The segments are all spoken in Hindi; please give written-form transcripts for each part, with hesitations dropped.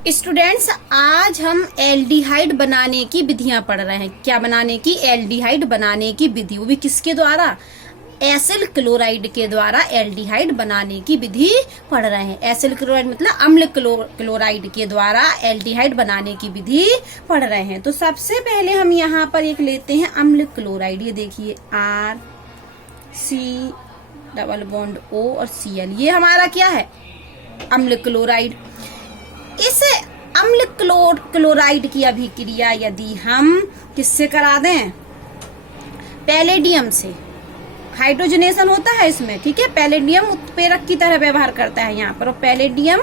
स्टूडेंट्स, आज हम एल्डिहाइड बनाने की विधियां पढ़ रहे हैं। क्या बनाने की? एल्डिहाइड बनाने की विधि। वो भी किसके द्वारा? एसिल क्लोराइड के द्वारा एल्डिहाइड बनाने की विधि पढ़ रहे हैं। एसिल क्लोराइड मतलब अम्ल क्लोराइड के द्वारा एल्डिहाइड बनाने की विधि पढ़ रहे हैं। तो सबसे पहले हम यहाँ पर एक लेते हैं अम्ल क्लोराइड। ये देखिए RC≡O और Cl, ये हमारा क्या है? अम्ल क्लोराइड। इस अम्ल क्लोराइड की अभिक्रिया यदि हम किससे करा दें? पैलेडियम से। हाइड्रोजनेशन होता है इसमें, ठीक है। पैलेडियम उत्प्रेरक की तरह व्यवहार करता है यहाँ पर, और पैलेडियम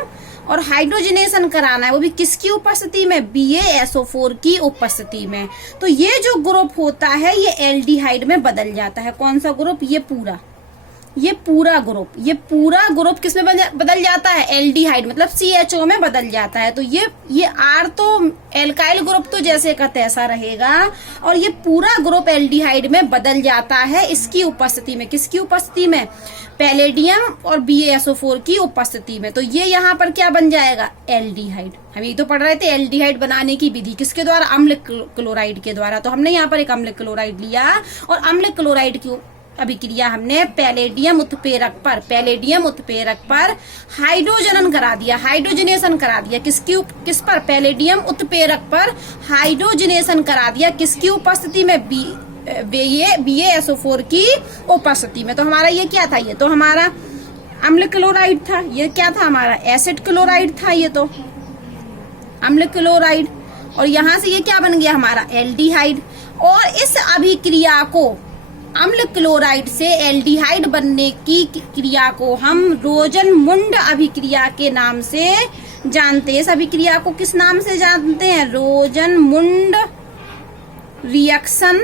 और हाइड्रोजनेशन कराना है, वो भी किसकी उपस्थिति में? BaSO4 की उपस्थिति में। तो ये जो ग्रुप होता है ये एल्डिहाइड में बदल जाता है। कौन सा ग्रुप? ये पूरा ग्रुप किसमें बदल जाता है? एल्डिहाइड मतलब CHO में बदल जाता है। तो ये R तो एल्काइल ग्रुप तो जैसे का तैसा रहेगा, और ये पूरा ग्रुप एल्डिहाइड में बदल जाता है इसकी उपस्थिति में। किसकी उपस्थिति में? पैलेडियम और BaSO4 की उपस्थिति में। तो ये यहाँ पर क्या बन जाएगा? एल्डिहाइड। हम ये तो पढ़ रहे थे एल्डिहाइड बनाने की विधि किसके द्वारा? अम्ल क्लोराइड के द्वारा। तो हमने यहाँ पर एक अम्ल क्लोराइड लिया और अम्ल क्लोराइड की अभिक्रिया हमने पैलेडियम उत्प्रेरक पर हाइड्रोजनेशन करा दिया। किस पर? पैलेडियम उत्प्रेरक पर हाइड्रोजनेशन करा दिया। किसकी उपस्थिति में? BaSO4 की उपस्थिति में। तो हमारा ये क्या था? ये तो हमारा अम्ल क्लोराइड था। ये क्या था? हमारा एसिड क्लोराइड था। ये तो अम्ल क्लोराइड, और यहां से ये क्या बन गया? हमारा एल्डिहाइड। और इस अभिक्रिया को, अम्ल क्लोराइड से एल्डिहाइड बनने की क्रिया को हम रोजन-मुंड अभिक्रिया के नाम से जानते हैं। इस अभिक्रिया को किस नाम से जानते हैं? रोजन-मुंड रिएक्शन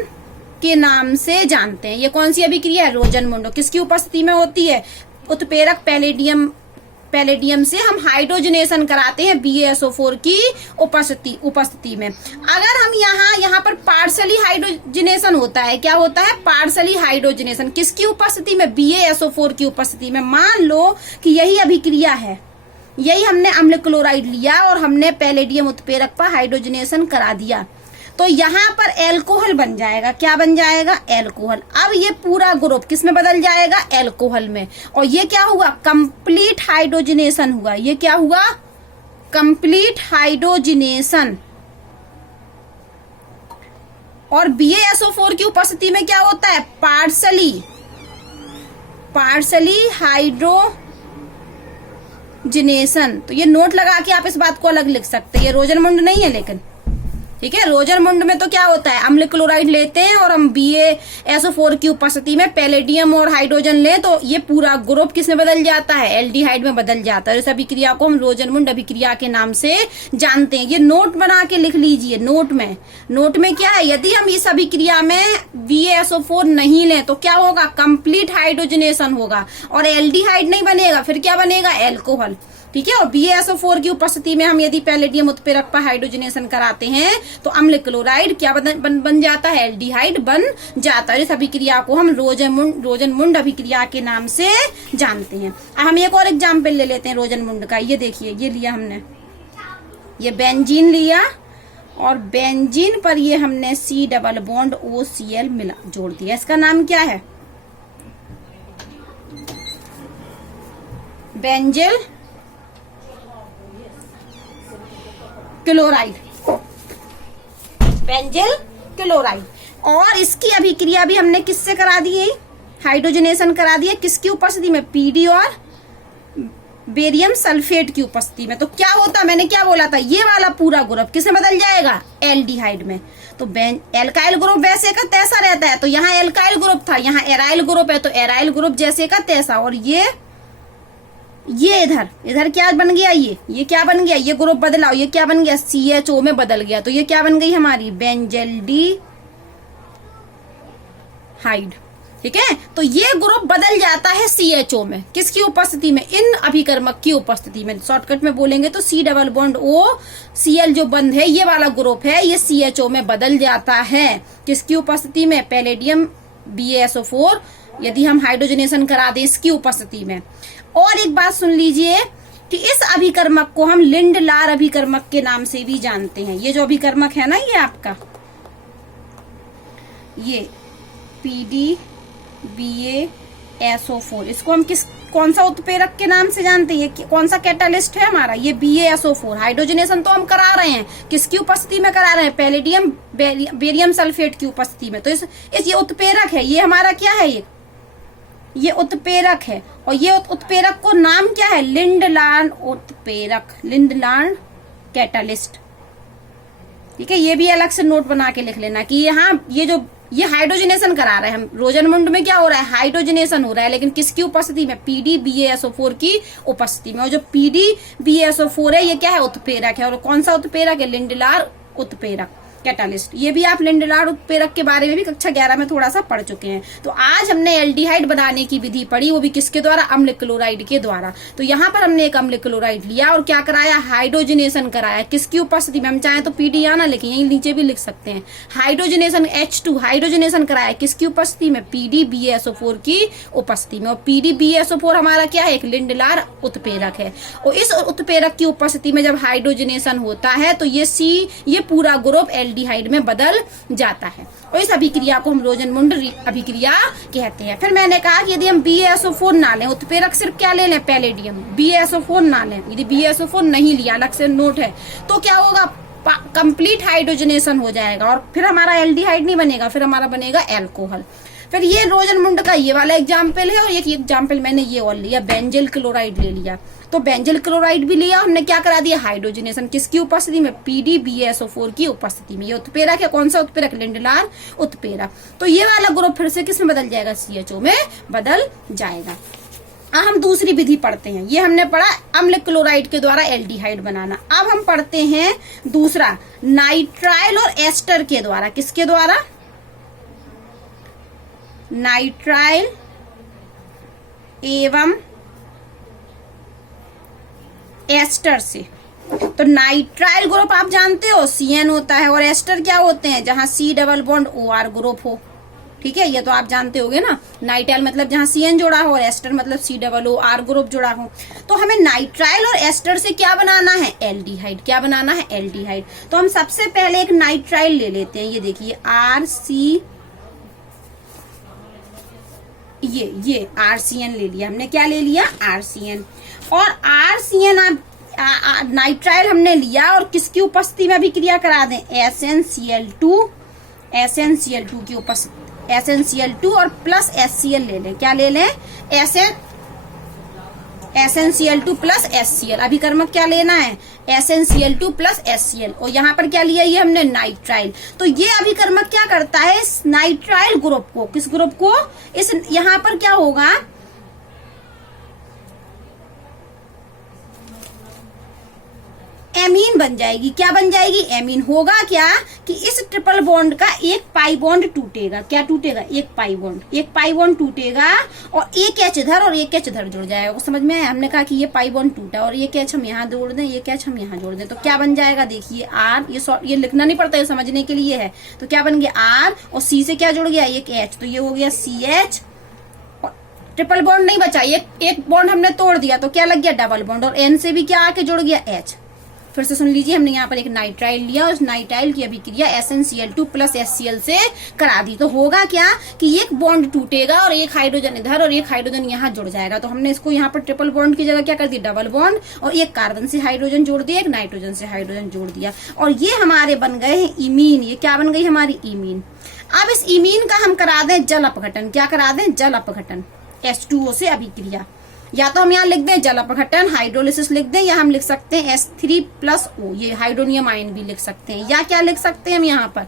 के नाम से जानते हैं। ये कौन सी अभिक्रिया है? रोजन-मुंड। किसकी उपस्थिति में होती है? उत्प्रेरक पैलेडियम से हम हाइड्रोजनेशन कराते हैं BaSO4 की उपस्थिति में। अगर हम यहाँ पर पार्शली हाइड्रोजनेशन होता है। क्या होता है? Partially hydrogenation. किसकी उपस्थिति में? BaSO4 की उपस्थिति में। मान लो कि यही अभिक्रिया है, यही हमने अम्ल क्लोराइड लिया और हमने पैलेडियम उत्प्रेरक पर हाइड्रोजनेशन करा दिया, तो यहाँ पर एल्कोहल बन जाएगा। क्या बन जाएगा? एल्कोहल। अब ये पूरा ग्रुप किस में बदल जाएगा? एल्कोहल में। और ये क्या हुआ? कंप्लीट हाइड्रोजनेशन हुआ। ये क्या हुआ? Complete hydrogenation. और BaSO4 की उपस्थिति में क्या होता है? Partially hydrogenation. तो ये नोट लगा के आप इस बात को अलग लिख सकते हैं। ये रोजन-मुंड नहीं है, लेकिन ठीक है। रोजन-मुंड में तो क्या होता है? अम्ल क्लोराइड लेते हैं और हम BaSO4 की उपस्थिति में पैलेडियम और हाइड्रोजन लें, तो ये पूरा ग्रुप किस में बदल जाता है? एल्डिहाइड में बदल जाता है। इस अभिक्रिया को हम रोजन-मुंड अभिक्रिया के नाम से जानते हैं। ये नोट बना के लिख लीजिए। नोट में क्या है? यदि हम इस अभिक्रिया में BaSO4 नहीं लें तो क्या होगा? कंप्लीट हाइड्रोजनेशन होगा और एल्डिहाइड नहीं बनेगा। फिर क्या बनेगा? एल्कोहल। ठीक है। और BaSO4 की उपस्थिति में हम यदि पैलेडियम उत्प्रेरक पर हाइड्रोजनेशन कराते हैं तो अम्ल क्लोराइड क्या बन जाता है? एल्डिहाइड बन जाता है। इस अभिक्रिया को हम रोजन-मुंड अभिक्रिया के नाम से जानते हैं। अब हम एक और एग्जाम्पल ले लेते हैं रोजन-मुंड का। ये देखिए, ये लिया हमने, ये बेंजीन लिया और बेंजीन पर ये हमने C≡OCl जोड़ दिया। इसका नाम क्या है? Benzyl chloride. और इसकी अभिक्रिया भी हमने किससे करा दी है? हाइड्रोजनेशन करा दिया। किसकी उपस्थिति में? PD और बेरियम सल्फेट की उपस्थिति में। तो क्या होता? मैंने क्या बोला था? ये वाला पूरा ग्रुप किससे बदल जाएगा? एल्डिहाइड में। तो एल्काइल ग्रुप वैसे का तैसा रहता है, तो यहाँ एल्काइल ग्रुप था, यहाँ एराइल ग्रुप है, तो एराइल ग्रुप जैसे का तैसा। और ये इधर क्या बन गया? ये क्या बन गया? ये ग्रुप बदला, ये क्या बन गया? CHO में बदल गया। तो ये क्या बन गई हमारी? बेंजल्डिहाइड। ठीक है। तो ये ग्रुप बदल जाता है CHO में। किसकी उपस्थिति में? इन अभिकर्मक की उपस्थिति में। शॉर्टकट में बोलेंगे तो C≡OCl जो बंध है, ये वाला ग्रुप है, ये CHO में बदल जाता है। किसकी उपस्थिति में? पैलेडियम BaSO4 यदि हम हाइड्रोजनेशन करा दें इसकी उपस्थिति में। और एक बात सुन लीजिए कि इस अभिकर्मक को हम लिंडलार अभिकर्मक के नाम से भी जानते हैं। ये जो अभिकर्मक है ना, ये आपका ये PDBaSO4, इसको हम कौन सा उत्प्रेरक के नाम से जानते हैं? ये कौन सा कैटालिस्ट है हमारा? ये BaSO4। हाइड्रोजनेशन तो हम करा रहे हैं, किसकी उपस्थिति में करा रहे हैं? पैलेडियम बेरियम सल्फेट की उपस्थिति में। तो इस ये उत्प्रेरक है, ये हमारा क्या है? ये उत्प्रेरक है, और ये उत्प्रेरक को नाम क्या है? लिंडलार उत्प्रेरक, लिंडलार कैटालिस्ट। ठीक है, ये भी अलग से नोट बना के लिख लेना कि यहाँ ये हाइड्रोजनेशन करा रहे हैं हम। रोजनमुंड में क्या हो रहा है? हाइड्रोजनेशन हो रहा है, लेकिन किसकी उपस्थिति में? PDBaSO4 की उपस्थिति में। और जो PDBaSO4 है, ये क्या है? उत्प्रेरक है। और कौन सा उत्प्रेरक है? लिंडलार उत्प्रेरक कैटालिस्ट। ये भी आप लिंडलार उत्प्रेरक के बारे में भी कक्षा 11 में थोड़ा सा पढ़ चुके हैं। तो आज हमने एल्डिहाइड बनाने की विधि पढ़ी, वो भी किसके द्वारा? अम्ल क्लोराइड के द्वारा। तो यहाँ पर हमने एक अम्ल क्लोराइड लिया और क्या कराया? हाइड्रोजनेशन कराया। किसकी उपस्थिति में? हम चाहे तो PD आना लिखें, यही नीचे भी लिख सकते हैं। हाइड्रोजनेशन H2 हाइड्रोजनेशन कराया, किसकी उपस्थिति में? PDBaSO4 की उपस्थिति में। और PDBaSO4 हमारा क्या है? एक लिंडलार उत्प्रेरक है। और इस उत्प्रेरक की उपस्थिति में जब हाइड्रोजनेशन होता है तो ये पूरा ग्रुप एल्डिहाइड में बदल जाता है, और इस अभिक्रिया को हम रोजनमुंड अभिक्रिया कहते हैं। फिर मैंने कहा कि यदि हम BaSO4 ना लें, उत्प्रेरक सिर्फ क्या ले लें? पैलेडियम। BaSO4 ना लें, यदि BaSO4 नहीं लिया, अलग से नोट है, तो क्या होगा? कंप्लीट हाइड्रोजनेशन हो जाएगा, और फिर हमारा एल्डिहाइड नहीं बनेगा, फिर हमारा बनेगा एल्कोहल। फिर ये रोजनमुंड का ये वाला एग्जाम्पल है, और एक एग्जाम्पल मैंने ये और लिया, बेंजिल क्लोराइड ले लिया। तो बेंजिल क्लोराइड भी लिया, हमने क्या करा दिया? हाइड्रोजनेशन। किसकी उपस्थिति में? PDBaSO4 की उपस्थिति में। ये उत्प्रेरक है, कौन सा उत्प्रेरक? लिंडलार उत्प्रेरक। तो ये वाला ग्रुप फिर से किस में बदल जाएगा? CHO में बदल जाएगा। अब हम दूसरी विधि पढ़ते हैं। ये हमने पढ़ा अम्ल क्लोराइड के द्वारा एल्डिहाइड बनाना। अब हम पढ़ते हैं दूसरा, नाइट्राइल और एस्टर के द्वारा। किसके द्वारा? नाइट्राइल एवं एस्टर से। तो नाइट्राइल ग्रुप आप जानते हो CN होता है, और एस्टर क्या होते हैं? जहां C double bond OR group हो। ठीक है, ये तो आप जानते होगे ना। नाइट्राइल मतलब जहां CN जोड़ा हो, और एस्टर मतलब C डबल OR ग्रुप जोड़ा हो। तो हमें नाइट्राइल और एस्टर से क्या बनाना है? एल्डिहाइड। क्या बनाना है? एल्डिहाइड। तो हम सबसे पहले एक नाइट्राइल ले लेते हैं। ये देखिए RC, ये RCN ले लिया हमने। क्या ले लिया? RCN। और RCN नाइट्राइल हमने लिया, और किसकी उपस्थिति में अभिक्रिया करा दें? SnCl2 की उपस्थिति, SnCl2 और प्लस HCl ले लें। क्या ले लें? SnCl2 plus HCl। अभिकर्मक क्या लेना है? SnCl2 plus HCl। और यहाँ पर क्या लिया? ये हमने नाइट्राइल। तो ये अभिकर्मक क्या करता है? इस नाइट्राइल ग्रुप को, किस ग्रुप को? इस यहाँ पर क्या होगा? एमीन बन जाएगी। क्या बन जाएगी? एमीन। होगा क्या कि इस ट्रिपल बॉन्ड का एक पाई बॉन्ड टूटेगा। क्या टूटेगा? एक पाई बॉन्ड टूटेगा, और एक H इधर और एक H इधर जुड़ जाएगा। समझ में आया? हमने कहा कि ये पाई बॉन्ड टूटा, और ये H हम यहाँ जोड़ दें, ये H हम यहाँ जोड़ दें, तो क्या बन जाएगा? देखिए R, ये लिखना नहीं पड़ता, ये समझने के लिए है। तो क्या बन गया? R, और C से क्या जुड़ गया? एक H, तो ये हो गया CH। ट्रिपल बॉन्ड नहीं बचा, एक बॉन्ड हमने तोड़ दिया, तो क्या लग गया? Double bond. और N से भी क्या आके जुड़ गया? H। फिर से सुन लीजिए, हमने यहाँ पर एक नाइट्राइल लिया, और उस नाइट्राइल की अभिक्रिया SnCl2 प्लस HCl से करा दी। तो होगा क्या कि एक बॉन्ड टूटेगा, और एक हाइड्रोजन इधर और एक हाइड्रोजन यहाँ जुड़ जाएगा। तो हमने इसको यहाँ पर ट्रिपल बॉन्ड की जगह क्या कर दी? डबल बॉन्ड, और एक कार्बन से हाइड्रोजन जोड़ दिया, एक नाइट्रोजन से हाइड्रोजन जोड़ दिया, और ये हमारे बन गए हैं इमीन। ये क्या बन गई? हमारी इमीन। अब इस इमीन का हम करा दें जल अपघटन। क्या करा दें? जल अपघटन। H2O से अभिक्रिया, या तो हम यहाँ लिख दें जल अपघटन, हाइड्रोलिसिस लिख दें, या हम लिख सकते हैं H3+O, ये हाइड्रोनियम आयन भी लिख सकते हैं, या क्या लिख सकते हैं हम यहाँ पर?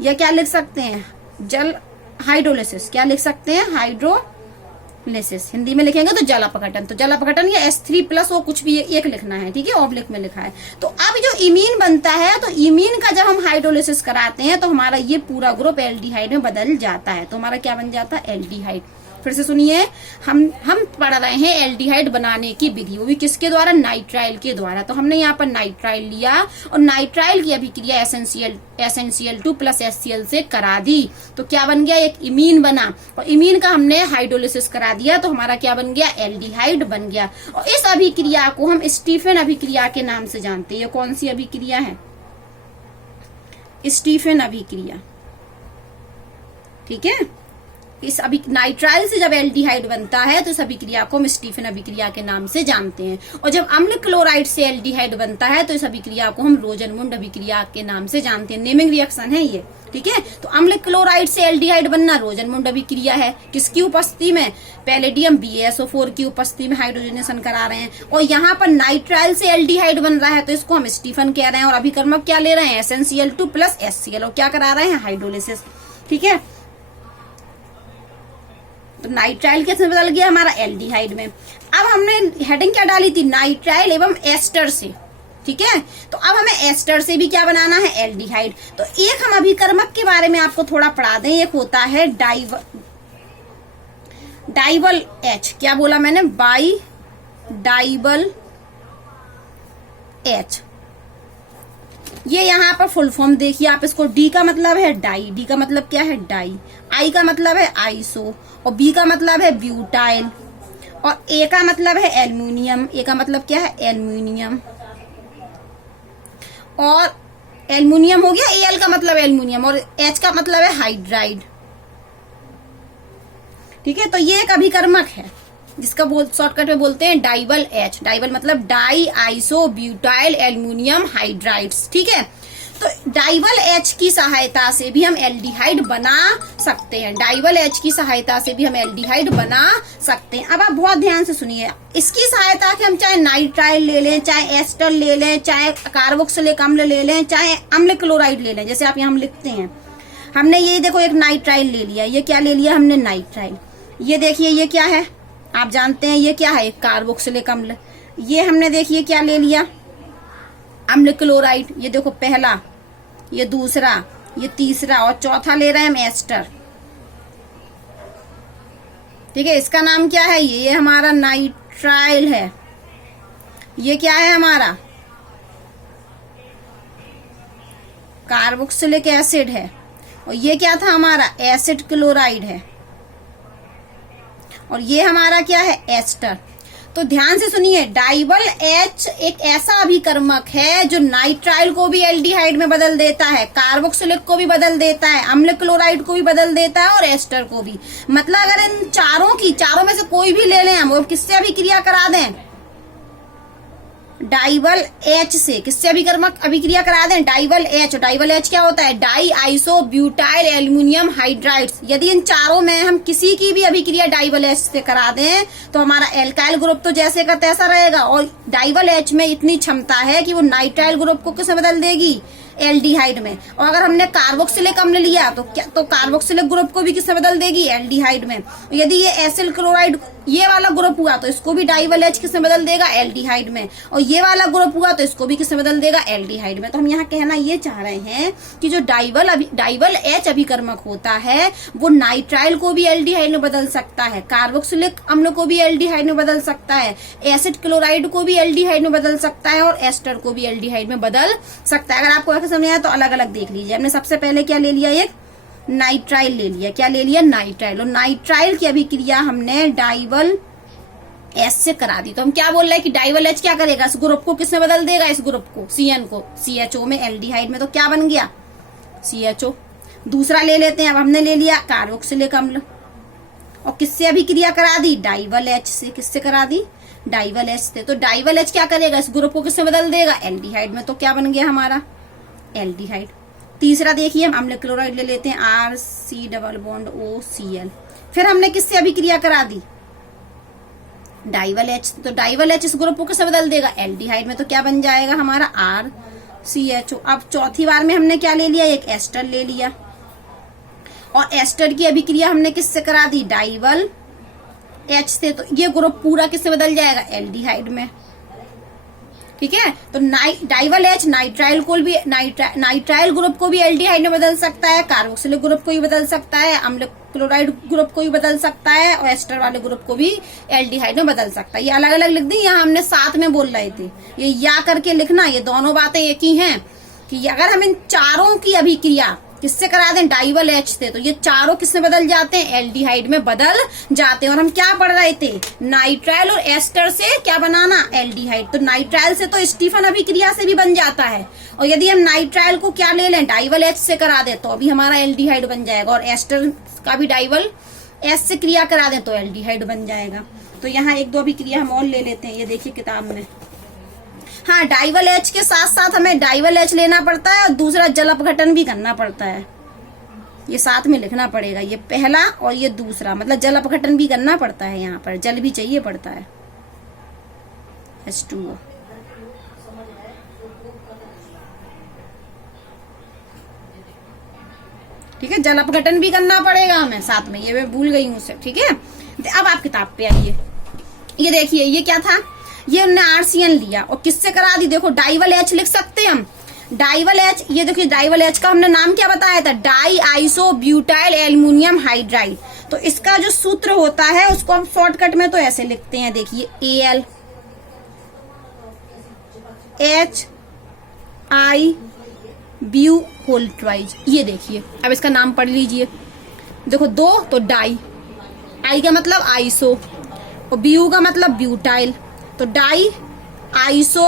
या क्या लिख सकते हैं? जल हाइड्रोलिसिस। क्या लिख सकते हैं? हाइड्रोलिसिस। हिंदी में लिखेंगे तो जल अपघटन। तो जल अपघटन या H3+O कुछ भी एक लिखना है। ठीक है, ऑब्लिक में लिखा है। तो अब जो इमीन बनता है, तो इमीन का जब हम हाइड्रोलिसिस कराते हैं तो हमारा ये पूरा ग्रुप एल्डिहाइड में बदल जाता है। तो हमारा क्या बन जाता है? एल्डिहाइड। फिर से सुनिए, हम पढ़ रहे हैं एल्डिहाइड बनाने की विधि, वो भी किसके द्वारा, नाइट्राइल के द्वारा। तो हमने यहाँ पर नाइट्राइल लिया और नाइट्राइल की अभिक्रिया SnCl2 प्लस HCl से करा दी, तो क्या बन गया, एक इमीन बना, और इमीन का हमने हाइड्रोलिसिस करा दिया तो हमारा क्या बन गया, एल्डिहाइड बन गया। और इस अभिक्रिया को हम स्टीफन अभिक्रिया के नाम से जानते हैं। ये कौन सी अभिक्रिया है, स्टीफन अभिक्रिया, ठीक है। इस नाइट्राइल से जब एल्डिहाइड बनता है तो इस अभिक्रिया को हम स्टीफन अभिक्रिया के नाम से जानते हैं, और जब अम्ल क्लोराइड से एल्डिहाइड बनता है तो इस अभिक्रिया को हम रोजनमुंड अभिक्रिया के नाम से जानते हैं। नेमिंग रिएक्शन है ये, ठीक है। तो अम्ल क्लोराइड से एल्डिहाइड बनना रोजनमुंड अभिक्रिया है, किसकी उपस्थिति में, पैलेडियम BaSO4 की उपस्थिति में हाइड्रोजनेशन करा रहे हैं, और यहाँ पर नाइट्राइल से एल्डिहाइड बन रहा है तो इसको हम स्टीफन कह रहे हैं, और अभिकर्मक क्या ले रहे हैं, SnCl2 प्लस HCl, और क्या करा रहे हैं, हाइड्रोलिसिस, ठीक है। तो नाइट्राइल कैसे बदल गया हमारा एल्डिहाइड में। अब हमने हेडिंग क्या डाली थी, नाइट्राइल एवं एस्टर से, ठीक है। तो अब हमें एस्टर से भी क्या बनाना है, एल्डिहाइड। तो एक हम अभिकर्मक के बारे में आपको थोड़ा पढ़ा दें, एक होता है डाइवल H, क्या बोला मैंने, डाइवल H। ये यहाँ पर फुल फॉर्म देखिए आप इसको, डी का मतलब है डाई, डी का मतलब क्या है, डाई, आई का मतलब है आइसो, और बी का मतलब है ब्यूटाइल, और ए का मतलब है एल्यूमिनियम, ए का मतलब क्या है, एल्यूमिनियम, और एल्यूमिनियम हो गया, एल का मतलब एल्यूमिनियम, और एच का मतलब है हाइड्राइड, ठीक है। तो ये एक अभिकर्मक है जिसका शॉर्टकट में बोलते हैं डाइवल H, डाइवल मतलब di iso butyl aluminium hydrides, ठीक है। तो डाइवल H की सहायता से भी हम एल्डिहाइड बना सकते हैं, डाइवल H की सहायता से भी हम एल्डिहाइड बना सकते हैं। अब आप बहुत ध्यान से सुनिए, इसकी सहायता से हम चाहे नाइट्राइल ले लें, चाहे एस्टर ले लें, चाहे कार्बोक्सिलिक अम्ल ले लें, चाहे अम्ल क्लोराइड ले लें, जैसे आप यहाँ लिखते हैं, हमने ये देखो एक नाइट्राइल ले लिया, ये क्या ले लिया हमने, नाइट्राइल। ये देखिए ये क्या है, आप जानते हैं ये क्या है, कार्बोक्सिलिक अम्ल। ये हमने देखिए क्या ले लिया, अम्ल क्लोराइड। ये देखो पहला, ये दूसरा, ये तीसरा, और चौथा ले रहे हैं हम एस्टर, ठीक है। इसका नाम क्या है, ये हमारा नाइट्राइल है। ये क्या है हमारा, कार्बोक्सिलिक एसिड है, और ये क्या था हमारा, एसिड क्लोराइड है, और ये हमारा क्या है, एस्टर। तो ध्यान से सुनिए, डाइवल H एक ऐसा अभिकर्मक है जो नाइट्राइल को भी एल्डिहाइड में बदल देता है, कार्बोक्सिलिक को भी बदल देता है, अम्ल क्लोराइड को भी बदल देता है, और एस्टर को भी। मतलब अगर इन चारों में से कोई भी ले लें हम, और किससे अभिक्रिया करा दें, डाइवल H से, किससे अभिक्रिया करा दें, डाइवल H। डाइवल H क्या होता है, di iso butyl aluminium hydrides. यदि इन चारों में हम किसी की भी अभिक्रिया डाइवल H से करा दें तो हमारा एल्काइल ग्रुप तो जैसे का तैसा रहेगा, और डाइवल H में इतनी क्षमता है कि वो नाइट्राइल ग्रुप को किसमें बदल देगी, एल्डिहाइड में। और अगर हमने कार्बोक्सिलिक अम्ल लिया तो कार्बोक्सिलिक ग्रुप को भी किससे बदल देगी, एल्डिहाइड में। यदि ये एसिल क्लोराइड ये वाला ग्रुप हुआ तो इसको भी डाइवल H किससे बदल देगा, एल्डिहाइड में, और ये वाला ग्रुप हुआ तो इसको भी किससे बदल देगा, एल्डिहाइड में। तो हम यहाँ कहना ये चाह रहे हैं कि जो डाइवल H अभिकर्मक होता है वो नाइट्राइल को भी एल्डिहाइड में बदल सकता है, कार्बोक्सिलिक अम्ल को भी एल्डिहाइड में बदल सकता है, एसिड क्लोराइड को भी एल्डिहाइड में बदल सकता है, और एस्टर को भी एल्डिहाइड में बदल सकता है। अगर आपको ऐसा समझ आया तो अलग अलग देख लीजिए। हमने सबसे पहले क्या ले लिया, एक नाइट्राइल ले लिया, क्या ले लिया, नाइट्राइल, और नाइट्राइल की अभिक्रिया हमने डाइवल H से करा दी। तो हम क्या बोल रहे हैं कि डाइवल H क्या करेगा, इस ग्रुप को किसमें बदल देगा, इस ग्रुप को, CN को, CHO में, एल्डिहाइड में। तो क्या बन गया, CHO। दूसरा ले लेते हैं, अब हमने ले लिया कार्बोक्सिलिक अम्ल, और किससे अभिक्रिया करा दी, डाइवल H से। किससे करा दी, डाइवल H से। तो डाइवल H क्या करेगा, इस ग्रुप को किससे बदल देगा, एल्डिहाइड में। तो क्या बन गया हमारा, एल्डिहाइड। तीसरा देखिए हम अम्ल क्लोराइड ले लेते हैं, RC+OCl। फिर हमने किससे अभिक्रिया करा दी, डाइवल H। तो डाइवल H इस ग्रुप को किससे बदल देगा, एल्डिहाइड में। तो क्या बन जाएगा हमारा, RCHO। अब चौथी बार में हमने क्या ले लिया, एक एस्टर ले लिया, और एस्टर की अभिक्रिया हमने किससे करा दी, डाइवल H से। तो ये ग्रुप पूरा किससे बदल जाएगा, एल्डिहाइड में। ठीक है। तो डाइवल H नाइट्राइल को भी नाइट्राइल ग्रुप को भी एल्डिहाइड में बदल सकता है, कार्बोक्सिलिक ग्रुप को भी बदल सकता है, अम्ल क्लोराइड ग्रुप को भी बदल सकता है, और एस्टर वाले ग्रुप को भी एल्डिहाइड में बदल सकता है। ये अलग अलग लिख दी, यहाँ हमने साथ में बोल रहे थे, ये या करके लिखना, ये दोनों बातें एक ही हैं कि अगर हम इन चारों की अभिक्रिया किससे करा दें, डाइवल H से, तो ये चारों किसमें बदल जाते हैं, एल्डिहाइड में बदल जाते हैं। और हम क्या पढ़ रहे थे, नाइट्राइल और एस्टर से क्या बनाना, एल्डिहाइड। तो नाइट्राइल से तो स्टीफन अभिक्रिया से भी बन जाता है, और यदि हम नाइट्राइल को क्या ले लें, डाइवल H से करा दें तो अभी हमारा एल्डिहाइड बन जाएगा, और एस्टर का भी डाइवल S से क्रिया करा दें तो एल्डिहाइड बन जाएगा। तो यहाँ एक दो अभिक्रिया हम और ले लेते हैं, ये देखिए किताब में। हाँ, डाइवल H के साथ साथ हमें डाइवल H लेना पड़ता है, और दूसरा जल अपघटन भी करना पड़ता है, ये साथ में लिखना पड़ेगा, ये पहला और ये दूसरा, मतलब जल अपघटन भी करना पड़ता है, यहाँ पर जल भी चाहिए पड़ता है, H2O। ठीक है, जल अपघटन भी करना पड़ेगा हमें साथ में, ये मैं भूल गई हूँ उसे। ठीक है, अब आप किताब पे आइए, ये देखिए ये क्या था, ये हमने RCN लिया और किससे करा दी, देखो डाइवल H लिख सकते हैं हम, डाइवल H, ये देखिए डाइवल H का हमने नाम क्या बताया था, di iso butyl aluminium hydride. तो इसका जो सूत्र होता है उसको हम शॉर्टकट में तो ऐसे लिखते हैं, देखिए AL H I bu whole twice, ये देखिए। अब इसका नाम पढ़ लीजिए, देखो दो तो डाई, आई का मतलब आइसो, और ब्यू का मतलब ब्यूटाइल, तो डाई आइसो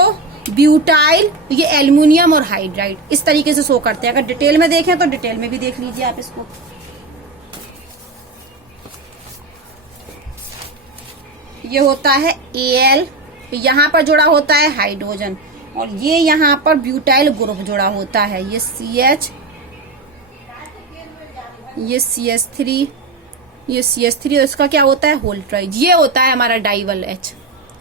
ब्यूटाइल, ये एल्युमिनियम और हाइड्राइड, इस तरीके से शो करते हैं। अगर डिटेल में देखें तो डिटेल में भी देख लीजिए आप इसको। ये होता है Al, यहाँ पर जुड़ा होता है हाइड्रोजन, और ये यहाँ पर ब्यूटाइल ग्रुप जुड़ा होता है, ये CH, ये CH3, ये CH3, और इसका क्या होता है होल ट्राइज, ये होता है हमारा डाइवल H,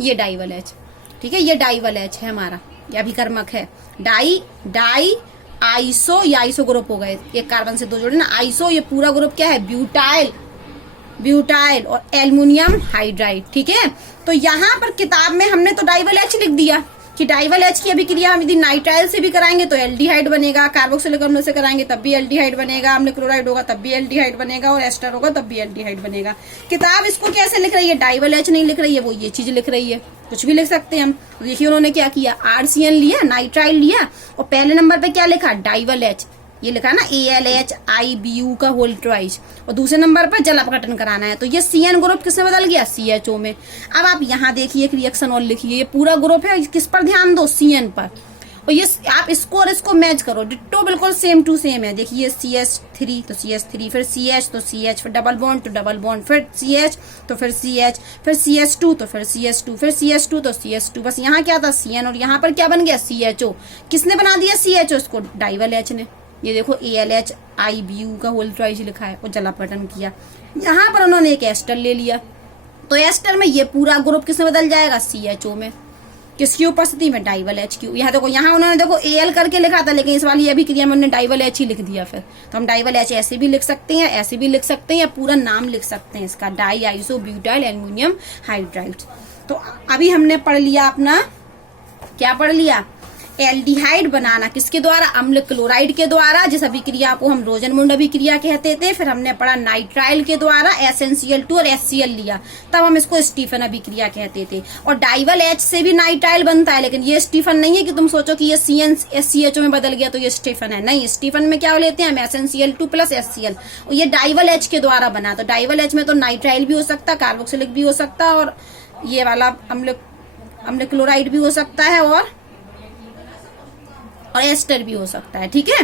ये डाइवल H। ठीक है, ये डाइवल H है हमारा, ये अभिकर्मक है। डाई आइसो, ये आइसो ग्रुप हो गए, एक कार्बन से दो जोड़े ना, आइसो, ये पूरा ग्रुप क्या है, ब्यूटाइल और एल्युमिनियम हाइड्राइड। ठीक है, तो यहाँ पर किताब में हमने तो डाइवल H लिख दिया कि डाइवल H की अभिक्रिया हम यदि नाइट्राइल से भी कराएंगे तो एल्डिहाइड बनेगा, कार्बोक्सिलिक अम्ल से कराएंगे तब भी एल्डिहाइड बनेगा, अम्ल क्लोराइड होगा तब भी एल्डिहाइड बनेगा, और एस्टर होगा तब भी एल्डिहाइड बनेगा। किताब इसको कैसे लिख रही है, डाइवल H नहीं लिख रही है, वो ये चीज लिख रही है, कुछ भी लिख सकते हैं हम। तो देखिए उन्होंने क्या किया, RCN लिया, नाइट्राइल लिया, और पहले नंबर पे क्या लिखा, डाइवल H, ये लिखा ना ALHIBU का होल ट्वाइस, और दूसरे नंबर पर जल अपघटन कराना है, तो ये CN ग्रुप किससे बदल गया, CHO में। अब आप यहाँ देखिए एक रिएक्शन और लिखिए, ये पूरा ग्रुप है, किस पर ध्यान दो, CN पर, और ये आप इसको और इसको मैच करो, डिट्टो बिल्कुल सेम टू सेम है। देखिए CH3 तो CH3, फिर CH तो CH, फिर डबल बॉन्ड तो डबल बॉन्ड, फिर CH तो फिर CH, फिर CH2 तो फिर CH2, फिर CH2 तो CH2, बस यहाँ क्या था CN, और यहाँ पर क्या बन गया CHO। किसने बना दिया CHO, इसको डाइवल H ने। ये देखो ALHIBU का होल ट्वाइस लिखा है, और जल अपघटन किया। यहाँ पर उन्होंने एक एस्टर ले लिया, तो एस्टर में ये पूरा ग्रुप किसमें बदल जाएगा, CHO में, किसकी उपस्थिति में, डाइवल H की। यहाँ देखो, यहाँ उन्होंने देखो AL करके लिखा था, लेकिन इस वाली अभिक्रिया में उन्होंने डाइवल H ही लिख दिया। फिर तो हम डाइवल H ऐसे भी लिख सकते हैं, ऐसे भी लिख सकते हैं, या पूरा नाम लिख सकते हैं इसका, di iso butyl aluminium hydride. तो अभी हमने पढ़ लिया अपना, क्या पढ़ लिया, एल्डिहाइड बनाना किसके द्वारा, अम्ल क्लोराइड के द्वारा, जिस अभिक्रिया को हम रोजनमुंड अभिक्रिया कहते थे। फिर हमने पढ़ा नाइट्राइल के द्वारा SnCl2 और HCl लिया, तब हम इसको स्टीफन अभिक्रिया कहते थे। और डाइवल H से भी नाइट्राइल बनता है, लेकिन ये स्टीफन नहीं है कि तुम सोचो कि ये CnCHO में बदल गया तो ये स्टीफन है, नहीं, स्टीफन में क्या लेते हैं हम, SnCl2 प्लस HCl, और ये डाइवल H के द्वारा बना। तो डाइवल H में तो नाइट्राइल भी हो सकता, कार्बोक्सिलिक भी हो सकता, और ये वाला अम्ल क्लोराइड भी हो सकता है, और एस्टर भी हो सकता है। ठीक है।